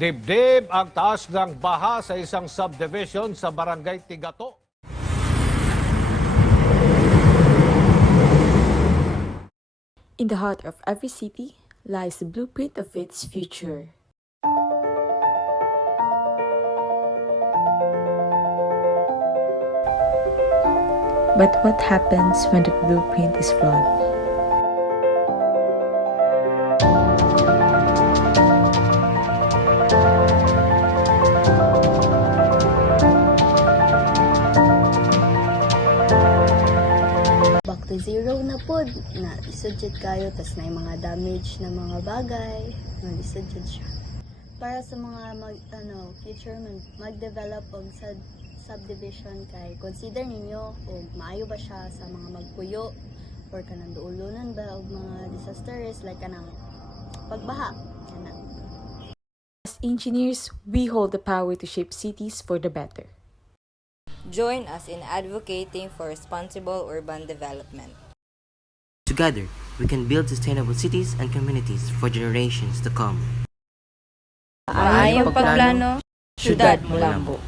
Dibdib ang taas ng baha sa isang subdivision sa Barangay Tigato. In the heart of every city lies the blueprint of its future. But what happens when the blueprint is flawed? Back to zero na po, na isudjud kayo, tas na mga damage na mga bagay, mag-isudjud siya. Para sa mga future mag-develop og subdivision kay consider ninyo og maayo ba siya sa mga magpuyo or kanang duulunan ba og mga disasters like kanang pagbaha. As engineers, we hold the power to shape cities for the better. Join us in advocating for responsible urban development. Together, we can build sustainable cities and communities for generations to come. Maayong pagplano, Syudad Molambo.